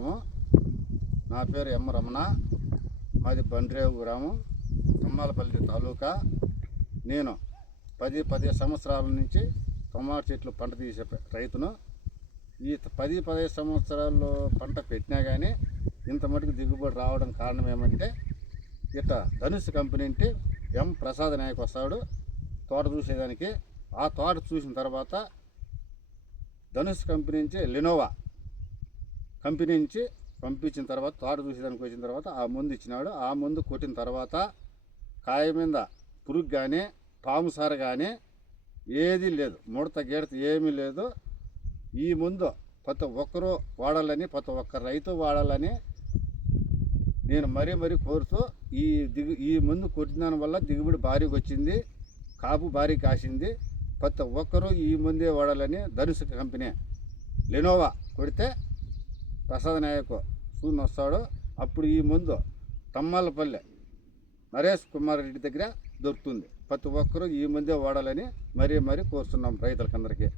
నమస్కారము. నా పేరు ఎం రమణ. మాది బండ్రేవు గ్రామం, తుమ్మలపల్లి తాలూకా. నేను 10 సంవత్సరాల నుంచి టమాటా చెట్లు పంట తీసే రైతును. ఈ 10 సంవత్సరాల్లో పంట పెట్టినా కానీ ఇంత మటుకు దిగుబడి రావడం కారణం ఏమంటే, ఇట్లా ధనుష్ కంపెనీ నుండి ఎం ప్రసాద్ నాయక్ వస్తాడు తోట చూసేదానికి. ఆ తోట చూసిన తర్వాత ధనుష్ కంపెనీ నుంచి లెనోవా కంపెనీ నుంచి పంపించిన తర్వాత తోట చూసేదానికి వచ్చిన తర్వాత ఆ మందు ఇచ్చినాడు. ఆ మందు కొట్టిన తర్వాత కాయ మీద పురుగు కానీ పాము సార కానీ ఏది లేదు, ముడత గీడత ఏమీ లేదు. ఈ మందు ప్రతి ఒక్కరూ వాడాలని, ప్రతి ఒక్క రైతు వాడాలని నేను మరీ కోరుతూ ఈ మందు కొట్టిన వల్ల దిగుబడి భారీగా వచ్చింది, కాపు భారీ కాసింది. ప్రతి ఒక్కరూ ఈ మందే వాడాలని ధనుష్ కంపెనీ లెనోవా కొడితే ప్రసాద్ నాయక్ సూన్ వస్తాడు. అప్పుడు ఈ మందు తమ్మలపల్లె నరేష్ కుమార్ రెడ్డి దగ్గర దొరుకుతుంది. ప్రతి ఒక్కరూ ఈ మందే వాడాలని మరీ కోరుతున్నాం రైతులకందరికీ.